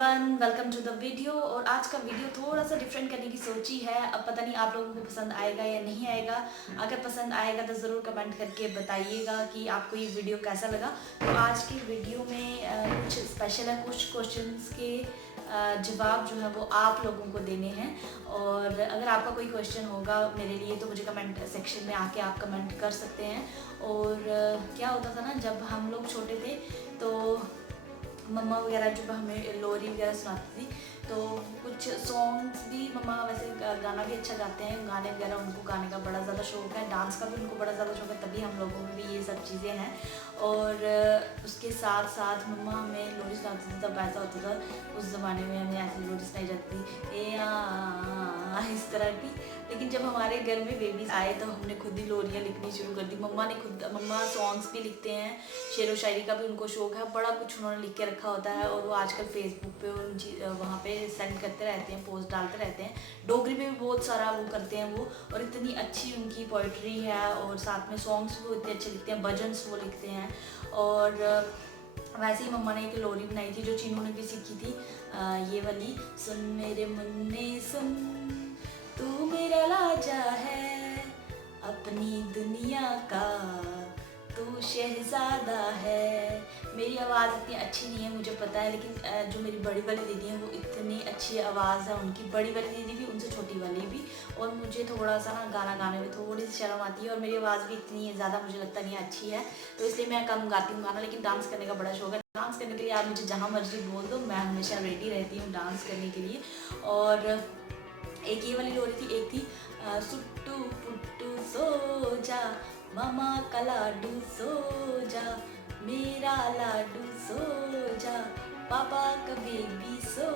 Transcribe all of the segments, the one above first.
Welcome to the video. और आज का वीडियो थोड़ा सा डिफरेंट करने की सोची है। अब पता नहीं आप लोगों को पसंद आएगा या नहीं आएगा। अगर पसंद आएगा तो ज़रूर कमेंट करके बताइएगा कि आपको ये वीडियो कैसा लगा। तो आज की वीडियो में कुछ स्पेशल है, कुछ क्वेश्चंस के जवाब जो है वो आप लोगों को देने हैं। और अगर आपका कोई क्वेश्चन होगा मेरे लिए तो मुझे कमेंट सेक्शन में आके आप कमेंट कर सकते हैं। और क्या होता था ना, जब हम लोग छोटे थे तो मम्मा वगैरह जब हमें लोरी वगैरह सुनाती थी तो कुछ सॉन्ग्स भी मम्मा वैसे गाना भी अच्छा गाते हैं, गाने वगैरह उनको गाने का बड़ा ज़्यादा शौक है, डांस का भी उनको बड़ा ज़्यादा शौक है, तभी हम लोगों में भी ये सब चीज़ें हैं। और उसके साथ साथ मम्मा हमें लोरी सुनाती थी। तब ऐसा होता था उस ज़माने में हमें ऐसी लोरी सुनाई जाती थी इस तरह की। लेकिन जब हमारे घर में बेबीज आए तो हमने खुद ही लोरियाँ लिखनी शुरू कर दी। मम्मा सॉन्ग्स भी लिखते हैं, शेर व शायरी का भी उनको शौक है, बड़ा कुछ उन्होंने लिख के रखा होता है। और वो आजकल फेसबुक पे और वहाँ पे सेंड करते रहते हैं, पोस्ट डालते रहते हैं। डोगरी में भी बहुत सारा वो करते हैं वो, और इतनी अच्छी उनकी पोइट्री है। और साथ में सॉन्ग्स भी इतने अच्छे लिखते हैं, भजन्स वो लिखते हैं। और वैसे ही मम्मा ने एक लोरी बनाई थी जो चीनू ने भी सीखी थी, ये वाली, सुन मेरे मुन्ने सुन, तू मेरा राजा है अपनी दुनिया का, तू शहजादा है। मेरी आवाज़ इतनी अच्छी नहीं है मुझे पता है, लेकिन जो मेरी बड़ी वाली दीदी है वो इतनी अच्छी आवाज़ है उनकी, बड़ी वाली दीदी भी, उनसे छोटी वाली भी। और मुझे थोड़ा सा ना गाना गाने में थोड़ी सी शर्म आती है, और मेरी आवाज़ भी इतनी ज़्यादा मुझे लगता नहीं अच्छी है, तो इसलिए मैं कम गाती हूँ गाना। लेकिन डांस करने का बड़ा शौक है। डांस करने के लिए आप मुझे जहाँ मर्जी बोल दो, मैं हमेशा रेडी रहती हूँ डांस करने के लिए। और एक ये वाली लोरी थी, एक थी सुट्टू पुट्टू सो जा, मामा का लाडू सो जा, मेरा लाडू सो जा, पापा का बेबी सो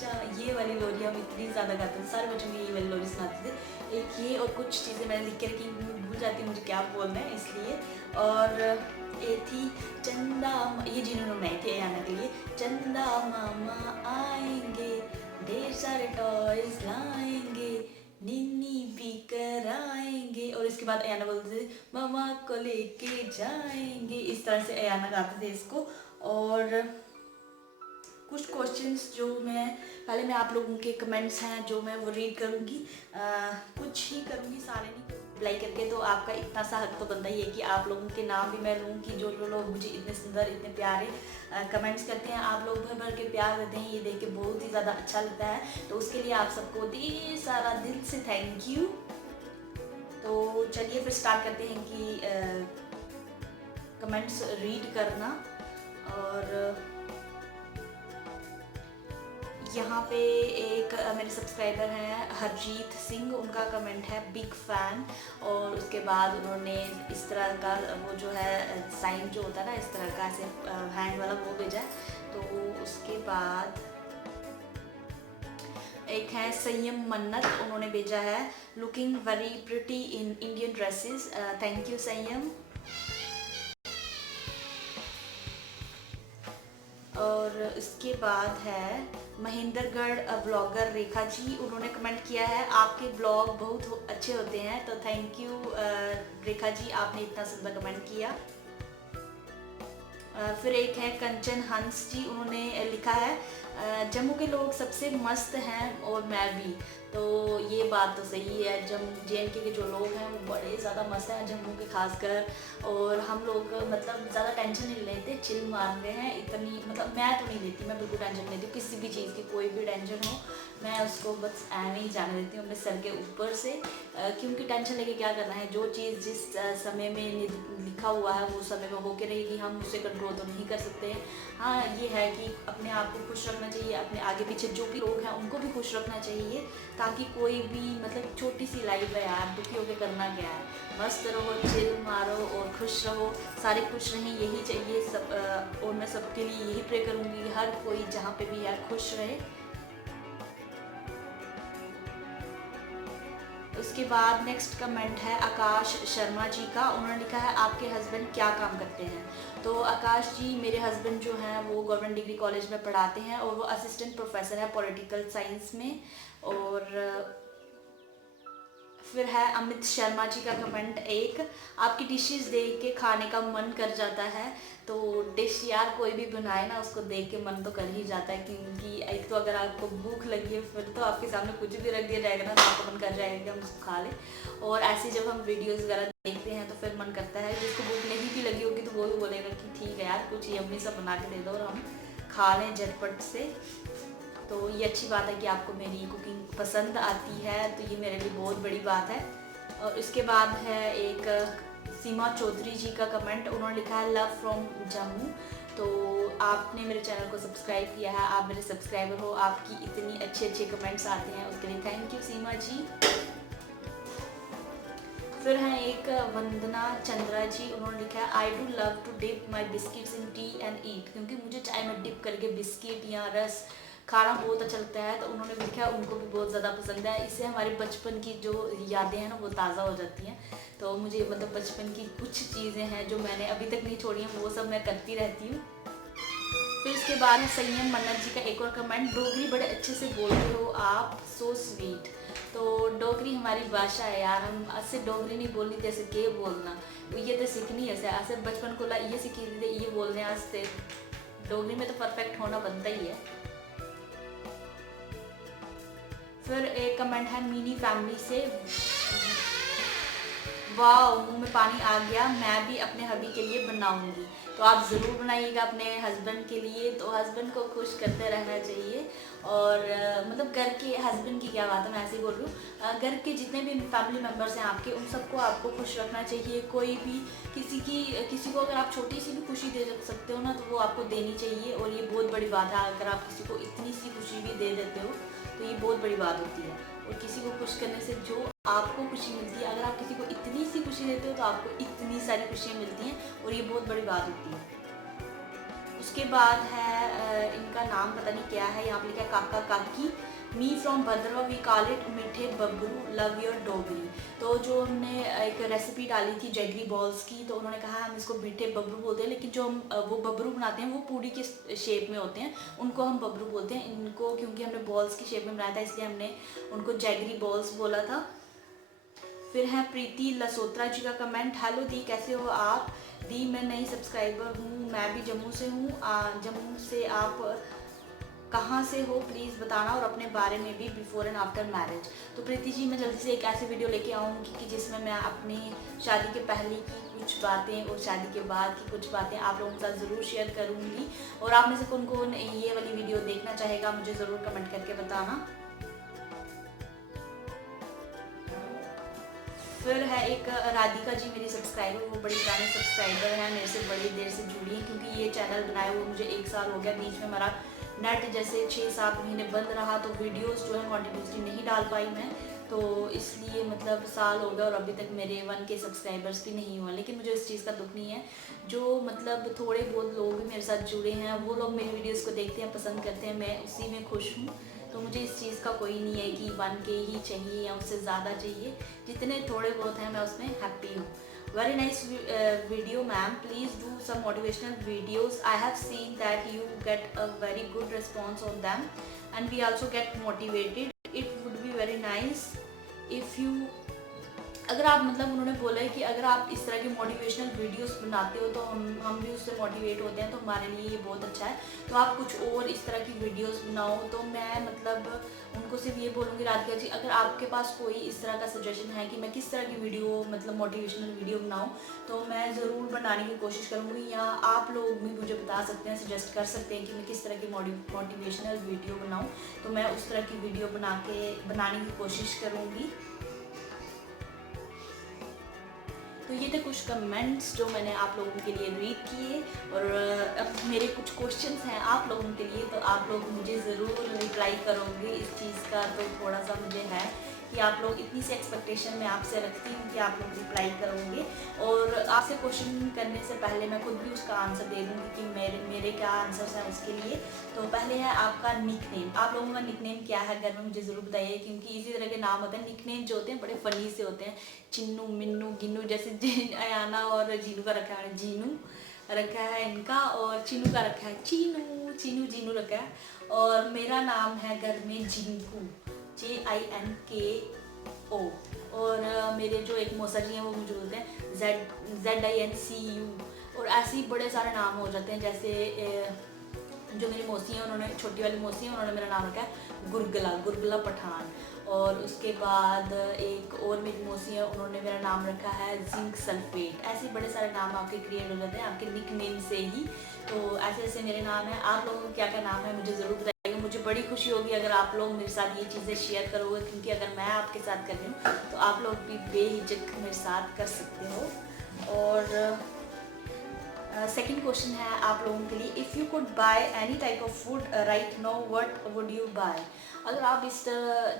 जा। ये वाली लोरी हम इतनी ज़्यादा गाते थे, सारे बच्चों को ये वाली लोरी सुनाते थे। एक ये और कुछ चीज़ें मैंने लिख के रखी, भूल जाती हूँ मुझे क्या बोलना है इसलिए। और एक थी चंदा, ये जिन्होंने बनाई थी आने के लिए, चंदा मामा आएंगे, ढेर सारे टॉयज लाएंगे, निन्नी भी कराएंगे। और इसके बाद अयाना बोलते थे मामा को लेके जाएंगे। इस तरह से अयाना गाते थे इसको। और कुछ क्वेश्चंस जो मैं आप लोगों के कमेंट्स हैं जो मैं वो रीड करूँगी, कुछ ही करूँगी, सारे नहीं। अप्लाई करके तो आपका इतना सा हक तो बनता ही है कि आप लोगों के नाम भी मैं लूँ, कि जो जो लोग मुझे इतने सुंदर इतने प्यारे कमेंट्स करते हैं, आप लोग भर भर के प्यार देते हैं, ये देख के बहुत ही ज़्यादा अच्छा लगता है। तो उसके लिए आप सबको ढेर सारा दिल से थैंक यू। तो चलिए फिर स्टार्ट करते हैं कि कमेंट्स रीड करना। और यहाँ पे एक मेरे सब्सक्राइबर हैं हरजीत सिंह, उनका कमेंट है बिग फैन। और उसके बाद उन्होंने इस तरह का वो जो है साइन जो होता है ना, इस तरह का ऐसे हैंड वाला वो भेजा है। तो उसके बाद एक है संयम मन्नत, उन्होंने भेजा है looking very pretty in Indian dresses. Thank you संयम। और इसके बाद है महेंद्रगढ़ ब्लॉगर रेखा जी, उन्होंने कमेंट किया है आपके ब्लॉग बहुत अच्छे होते हैं। तो थैंक यू रेखा जी, आपने इतना सुंदर कमेंट किया। फिर एक है कंचन हंस जी, उन्होंने लिखा है जम्मू के लोग सबसे मस्त हैं और मैं भी। तो ये बात तो सही है, JNK के जो लोग हैं वो बड़े ज़्यादा मस्त हैं, जम्मू के खासकर। और हम लोग मतलब ज़्यादा टेंशन नहीं लेते, चिल मार रहे हैं इतनी, मतलब मैं तो नहीं लेती, मैं बिल्कुल टेंशन नहीं लेती हूँ किसी भी चीज़ की, कोई भी टेंशन हो मैं उसको बस ऐਵੇਂ ही जाने देती हूँ अपने सर के ऊपर से। क्योंकि टेंशन लेके क्या करना है, जो चीज़ जिस समय में लिखा हुआ है वो समय में होके रहेगी, हम उससे कंट्रोल तो नहीं कर सकते हैं। हाँ ये है कि अपने आप को खुश रखना चाहिए, अपने आगे पीछे जो भी लोग हैं उनको भी खुश रखना चाहिए, ताकि कोई भी मतलब छोटी सी लाइफ है यार, दुखी होकर करना क्या है, मस्त रहो, चिल मारो और खुश रहो, सारे खुश रहें यही चाहिए सब। और मैं सबके लिए यही प्रे करूँगी, हर कोई जहाँ पे भी है खुश रहे। उसके बाद नेक्स्ट कमेंट है आकाश शर्मा जी का, उन्होंने लिखा है आपके हस्बैंड क्या काम करते हैं। तो आकाश जी, मेरे हस्बैंड जो हैं वो गवर्नमेंट डिग्री कॉलेज में पढ़ाते हैं, और वो असिस्टेंट प्रोफेसर है पॉलिटिकल साइंस में। और फिर है अमित शर्मा जी का कमेंट एक, आपकी डिशेस देख के खाने का मन कर जाता है। तो डिश यार कोई भी बनाए ना उसको देख के मन तो कर ही जाता है, क्योंकि एक तो अगर आपको भूख लगी है फिर तो आपके सामने कुछ भी रख दिया जाएगा ना तो आपको मन कर जाएगा कि हम उसको खा लें। और ऐसे जब हम वीडियोस वगैरह देखते हैं तो फिर मन करता है, जिसको भूख नहीं भी लगी होगी तो वो भी बोलेगा कि ठीक है यार कुछ यम्मी सा बना के दे दो और हम खा लें झटपट से। तो ये अच्छी बात है कि आपको मेरी कुकिंग पसंद आती है, तो ये मेरे लिए बहुत बड़ी बात है। और इसके बाद है एक सीमा चौधरी जी का कमेंट, उन्होंने लिखा है लव फ्रॉम जम्मू। तो आपने मेरे चैनल को सब्सक्राइब किया है, आप मेरे सब्सक्राइबर हो, आपकी इतनी अच्छे अच्छे कमेंट्स आते हैं उसके लिए थैंक यू सीमा जी। फिर हैं एक वंदना चंद्रा जी, उन्होंने लिखा है I do love to dip my biscuits in tea and eat, क्योंकि मुझे चाय में डिप करके बिस्किट या रस खाना बहुत अच्छा लगता है। तो उन्होंने लिखा है उनको भी बहुत ज़्यादा पसंद है, इससे हमारे बचपन की जो यादें हैं ना वो ताज़ा हो जाती हैं। तो मुझे मतलब बचपन की कुछ चीज़ें हैं जो मैंने अभी तक नहीं छोड़ी हैं वो सब मैं करती रहती हूँ। फिर इसके बाद है संयम मन्नत जी का एक और कमेंट, डोगरी बड़े अच्छे से बोलते हो आप, सो स्वीट। तो डोगरी हमारी भाषा है यार, हम ऐसे डोगरी नहीं बोलनी जैसे के बोलना, ये तो सीखनी है ऐसे बचपन को ला ये सीखी थी ये बोलने वास्ते, डोगरी में तो परफेक्ट होना बनता ही है। फिर एक कमेंट है मिनी फैमिली से, वाह मुंह में पानी आ गया, मैं भी अपने हबी के लिए बनाऊंगी। तो आप ज़रूर बनाइएगा अपने हस्बैंड के लिए, तो हस्बैंड को खुश करते रहना चाहिए। और मतलब घर के हस्बैंड की क्या बात है, मैं ऐसे ही बोल रही हूँ, घर के जितने भी फैमिली मेम्बर्स हैं आपके उन सबको आपको खुश रखना चाहिए। कोई भी किसी को अगर आप छोटी सी भी खुशी दे सकते हो ना तो वो आपको देनी चाहिए, और ये बहुत बड़ी बात है। अगर आप किसी को इतनी सी खुशी भी दे देते हो तो ये बहुत बड़ी बात होती है। और किसी को खुश करने से जो आपको खुशी मिलती है, अगर आप किसी को इतनी सी खुशी देते हो तो आपको इतनी सारी खुशियाँ मिलती हैं, और ये बहुत बड़ी बात होती है। उसके बाद है इनका नाम पता नहीं क्या है, यहाँ पे लिखा है काका काकी, me from Bhaderwah we call it मीठे बबरू लव योर डोगरी। तो जो हमने एक रेसिपी डाली थी जैगरी बॉल्स की, तो उन्होंने कहा हम इसको मीठे बबरू बोलते हैं, लेकिन जो हम वो बबरू बनाते हैं वो पूड़ी के शेप में होते हैं, उनको हम बबरू बोलते हैं। इनको क्योंकि हमने बॉल्स की शेप में बनाया था इसलिए हमने उनको जैगरी बॉल्स बोला था। फिर है प्रीति लसोत्रा जी का कमेंट, हेलो दी कैसे हो आप? दी मैं नई सब्सक्राइबर हूँ, मैं भी जम्मू से हूँ। जम्मू से आप कहाँ से हो प्लीज़ बताना, और अपने बारे में भी बिफोर एंड आफ्टर मैरिज। तो प्रीति जी मैं जल्दी से एक ऐसी वीडियो लेके आऊँगी कि जिसमें मैं अपनी शादी के पहले की कुछ बातें और शादी के बाद की कुछ बातें आप लोगों के साथ ज़रूर शेयर करूँगी। और आप में से कौन कौन ये वाली वीडियो देखना चाहेगा मुझे ज़रूर कमेंट करके बताना। फिर है एक राधिका जी मेरी सब्सक्राइबर, वो बड़ी पुरानी सब्सक्राइबर हैं, मेरे से बड़ी देर से जुड़ी हैं, क्योंकि ये चैनल बनाए हुए मुझे 1 साल हो गया। बीच में हमारा नेट जैसे 6-7 महीने बंद रहा तो वीडियोस जो है कंटिन्यूसली नहीं डाल पाई मैं, तो इसलिए मतलब साल हो गया और अभी तक मेरे 1K सब्सक्राइबर्स भी नहीं हुए। लेकिन मुझे इस चीज़ का दुख नहीं है, जो मतलब थोड़े बहुत लोग भी मेरे साथ जुड़े हैं वो लोग मेरी वीडियोज़ को देखते हैं, पसंद करते हैं, मैं उसी में खुश हूँ। तो मुझे इस चीज़ का कोई नहीं है कि 1K ही चाहिए या उससे ज़्यादा चाहिए, जितने थोड़े बहुत हैं मैं उसमें हैप्पी हूँ। Very nice video ma'am, please do some motivational videos, I have seen that you get a very good response on them and we also get motivated, it would be very nice if you. अगर आप मतलब उन्होंने बोला है कि अगर आप इस तरह की मोटिवेशनल वीडियोस बनाते हो तो हम भी उससे मोटिवेट होते हैं, तो हमारे लिए ये बहुत अच्छा है। तो आप कुछ और इस तरह की वीडियोस बनाओ। तो मैं मतलब उनको सिर्फ ये बोलूँगी राधिका जी, अगर आपके पास कोई इस तरह का सजेशन है कि मैं किस तरह की वीडियो मतलब मोटिवेशनल वीडियो बनाऊँ तो मैं ज़रूर बनाने की कोशिश करूँगी, या आप लोग भी मुझे बता सकते हैं, सजेस्ट कर सकते हैं कि मैं किस तरह की मोटिवेशनल वीडियो बनाऊँ, तो मैं उस तरह की वीडियो बनाने की कोशिश करूँगी। तो ये थे कुछ कमेंट्स जो मैंने आप लोगों के लिए रीड किए, और अब मेरे कुछ क्वेश्चंस हैं आप लोगों के लिए, तो आप लोग मुझे ज़रूर रिप्लाई करोगे इस चीज़ का। तो थोड़ा सा मुझे है कि आप लोग इतनी सी एक्सपेक्टेशन मैं आपसे रखती हूँ कि आप लोग रिप्लाई करोगे, और आपसे क्वेश्चन करने से पहले मैं खुद भी उसका आंसर दे दूँगी कि मेरे क्या आंसर्स हैं उसके लिए। तो पहले है आपका निक नेम, आप लोगों का निक नेम क्या है घर में मुझे ज़रूर बताइए, क्योंकि इसी तरह के नाम होते हैं, निक नेम जो होते हैं बड़े फ़नी से होते हैं, चिन्नू मिन्नू गिन्नू, जैसे अयाना और जीनू का रखा है जीनू रखा है इनका, और चीनू का रखा है चीनू, चीनू जीनू रखा है। और मेरा नाम है घर में जिंकू, JINKU, O। और मेरे जो एक मौसा जी हैं वो मुझे बोलते हैं ZINCU। और ऐसे ही बड़े सारे नाम हो जाते हैं, जैसे जो मेरी मौसी हैं उन्होंने, छोटी वाली मौसी हैं, उन्होंने मेरा नाम रखा है गुरगला पठान। और उसके बाद एक और मेरी मौसी है, उन्होंने मेरा नाम रखा है जिंक सल्फेट। ऐसे बड़े सारे नाम आपके क्रिएट हो जाते हैं आपके निक नेम से ही। तो ऐसे ऐसे मेरे नाम हैं। आप लोगों को क्या क्या नाम है मुझे ज़रूर बताइएगा। मुझे बड़ी खुशी होगी अगर आप लोग मेरे साथ ये चीज़ें शेयर करोगे, क्योंकि अगर मैं आपके साथ कर रही हूँ तो आप लोग भी बेहिचक मेरे साथ कर सकते हो। और सेकंड क्वेश्चन है आप लोगों के लिए, if you could buy any type of food right now what would you buy. अगर आप इस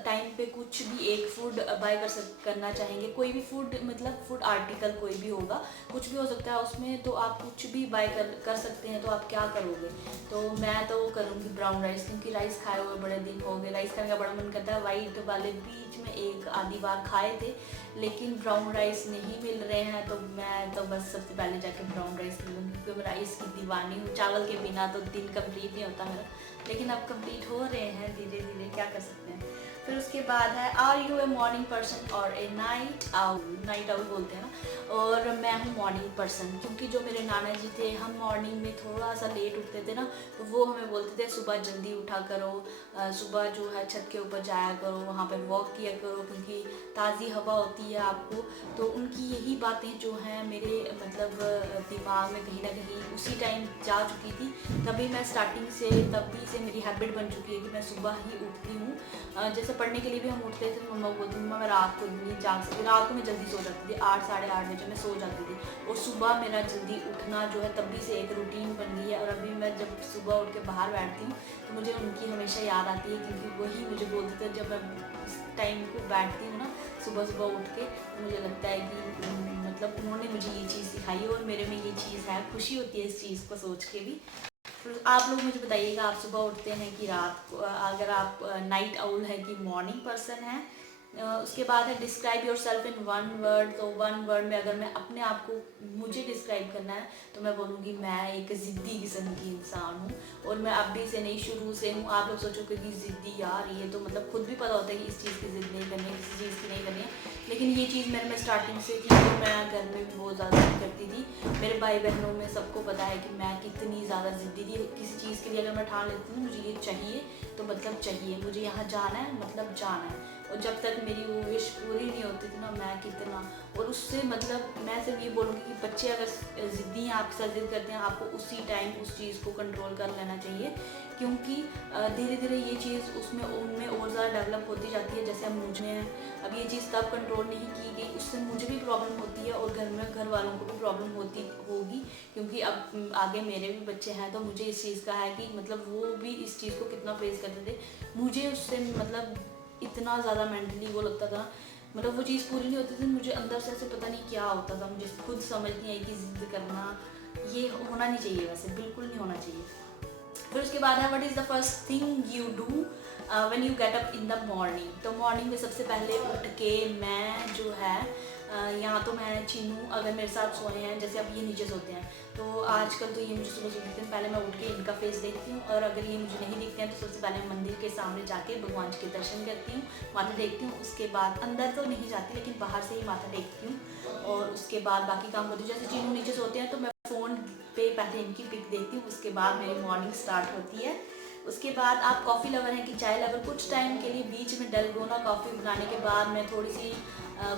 टाइम पे कुछ भी एक फूड बाय करना चाहेंगे, कोई भी फूड, मतलब फूड आर्टिकल कोई भी होगा, कुछ भी हो सकता है उसमें, तो आप कुछ भी बाय कर सकते हैं, तो आप क्या करोगे। तो मैं तो करूँगी ब्राउन राइस, क्योंकि राइस खाए हुए बड़े दिन हो गए, राइस खाने का बड़ा मन करता है। वाइट वाले बीच में एक आधी बार खाए थे, लेकिन ब्राउन राइस नहीं मिल रहे हैं, तो मैं तो बस सबसे पहले जाके ब्राउन राइस लूँगी, क्योंकि मैं राइस की दीवानी हूँ। चावल के बिना तो दिन कंप्लीट नहीं होता मेरा, लेकिन अब कंप्लीट हो रहे हैं धीरे धीरे, क्या कर सकते हैं। फिर उसके बाद है, are you a morning person और a night owl. Night owl बोलते हैं ना, और मैं हूँ मॉर्निंग पर्सन, क्योंकि जो मेरे नाना जी थे, हम मॉर्निंग में थोड़ा सा लेट उठते थे ना, तो वो हमें बोलते थे सुबह जल्दी उठा करो, सुबह जो है छत के ऊपर जाया करो, वहाँ पे वॉक किया करो, क्योंकि ताज़ी हवा होती है आपको। तो उनकी यही बातें जो हैं मेरे मतलब दिमाग में कहीं ना कहीं उसी टाइम जा चुकी थी, तभी मैं स्टार्टिंग से, तभी से मेरी हैबिट बन चुकी है कि मैं सुबह ही उठती हूँ। जैसे पढ़ने के लिए भी हम उठते थे, मम्मा बोलती, मम्मा मैं रात को नहीं जाग सकती, रात को मैं जल्दी सो जाती थी, 8 साढ़े 8 बजे मैं सो जाती थी। और सुबह मेरा जल्दी उठना जो है तभी से एक रूटीन बन गई है। और अभी मैं जब सुबह उठ के बाहर बैठती हूँ तो मुझे उनकी हमेशा याद आती है, क्योंकि वही मुझे बोलते थे, जब मैं इस टाइम को बैठती हूँ ना सुबह सुबह उठ के, तो मुझे लगता है कि मतलब उन्होंने मुझे ये चीज़ सिखाई है और मेरे में ये चीज़ है, खुशी होती है इस चीज़ को सोच के भी। तो आप लोग मुझे बताइएगा, आप सुबह उठते हैं कि रात को, अगर आप नाइट आउल है कि मॉर्निंग पर्सन है। उसके बाद है, describe your self in one word. तो वन वर्ड में अगर मैं अपने आप को, मुझे डिस्क्राइब करना है, तो मैं बोलूँगी मैं एक ज़िद्दी किस्म की इंसान हूँ। और मैं अभी से नहीं, शुरू से हूँ। आप लोग सोचोगे कि ज़िद्दी यार, ये तो मतलब खुद भी पता होता है कि इस चीज़ की ज़िद नहीं करनी है, किसी चीज़ की नहीं करनी है, लेकिन ये चीज़ मेरे में स्टार्टिंग से थी। तो मैं घर में भी बहुत ज़्यादा ज़िद करती थी। मेरे भाई बहनों में सबको पता है कि मैं कितनी ज़्यादा ज़िद्दी थी। किसी चीज़ के लिए अगर मैं ठान लेती हूँ मुझे ये चाहिए, तो मतलब चाहिए, मुझे यहाँ जाना है मतलब जाना है। और जब तक मेरी वो विश पूरी नहीं होती थी ना, मैं कितना, और उससे मतलब मैं सिर्फ ये बोलूँगी कि बच्चे अगर ज़िद्दी हैं, आपके साथ ज़िद करते हैं, आपको उसी टाइम उस चीज़ को कंट्रोल कर लेना चाहिए, क्योंकि धीरे धीरे ये चीज़ उसमें उनमें और ज़्यादा डेवलप होती जाती है। जैसे हम मुझ में हैं, अब ये चीज़ तब कंट्रोल नहीं की गई, उससे मुझे भी प्रॉब्लम होती है और घर में घर वालों को भी प्रॉब्लम होती होगी, क्योंकि अब आगे मेरे भी बच्चे हैं, तो मुझे इस चीज़ का है कि मतलब वो भी इस चीज़ को कितना फेस करते थे। मुझे उससे मतलब इतना ज़्यादा मेंटली वो लगता था, मतलब वो चीज़ पूरी नहीं होती थी, मुझे अंदर से ऐसे पता नहीं क्या होता था, मुझे खुद समझ नहीं आई कि ज़िद करना ये होना नहीं चाहिए, वैसे बिल्कुल नहीं होना चाहिए। फिर उसके बाद है, what is the first thing you do when you get up in the morning. तो मॉर्निंग में सबसे पहले उठ के मैं जो है यहाँ तो मैं चीनू अगर मेरे साथ सोए हैं, जैसे अब ये नीचे सोते हैं, तो आजकल तो ये मुझे सुबह सुबह दिखते हैं, पहले मैं उठ के इनका फेस देखती हूँ, और अगर ये मुझे नहीं दिखते हैं तो सबसे पहले मंदिर के सामने जाके भगवान जी के दर्शन करती हूँ, माथा टेकती हूँ। उसके बाद अंदर तो नहीं जाती, लेकिन बाहर से ही माथा टेकती हूँ, और उसके बाद बाकी काम करती हूँ। जैसे चीनू नीचे सोते हैं तो मैं फ़ोन पे पहले इनकी पिक देखती हूँ, उसके बाद मेरी मॉर्निंग स्टार्ट होती है। उसके बाद आप कॉफ़ी लवर हैं कि चाय लवर, कुछ टाइम के लिए बीच में डलगोना कॉफ़ी बनाने के बाद मैं थोड़ी सी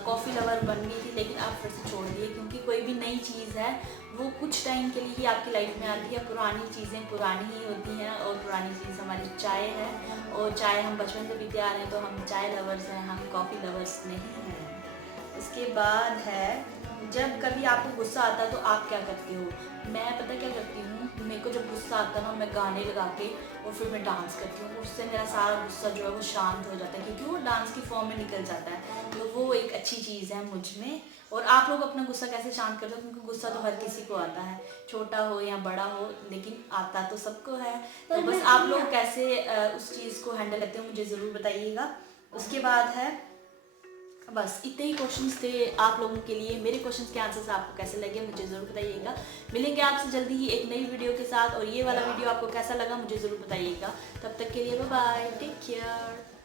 कॉफ़ी लवर बन गई थी, लेकिन अब फिर से छोड़ दिए, क्योंकि कोई भी नई चीज़ है वो कुछ टाइम के लिए ही आपकी लाइफ में आती है। पुरानी चीज़ें पुरानी ही होती हैं, और पुरानी चीज़ हमारी चाय है, और चाय हम बचपन से पीते आ रहे हैं, तो हम चाय लवर्स हैं, हम कॉफ़ी लवर्स नहीं हैं। उसके बाद है, जब कभी आपको गुस्सा आता है तो आप क्या करते हो। मैं पता क्या करती हूँ, मेरे को जब गुस्सा आता है ना, मैं गाने लगा के और फिर मैं डांस करती हूँ, उससे मेरा सारा गुस्सा जो है वो शांत हो जाता है, क्योंकि वो डांस की फॉर्म में निकल जाता है। तो वो एक अच्छी चीज़ है मुझ में। और आप लोग अपना गुस्सा कैसे शांत करते हो, क्योंकि गुस्सा तो हर किसी को आता है, छोटा हो या बड़ा हो, लेकिन आता तो सबको है। तो बस आप लोग कैसे उस चीज़ को हैंडल करते हो मुझे ज़रूर बताइएगा। उसके बाद है, बस इतने ही क्वेश्चंस थे आप लोगों के लिए। मेरे क्वेश्चंस के आंसर्स आपको कैसे लगे मुझे ज़रूर बताइएगा। मिलेंगे आपसे जल्दी ही एक नई वीडियो के साथ, और ये वाला वीडियो आपको कैसा लगा मुझे ज़रूर बताइएगा। तब तक के लिए बाय बाय, टेक केयर।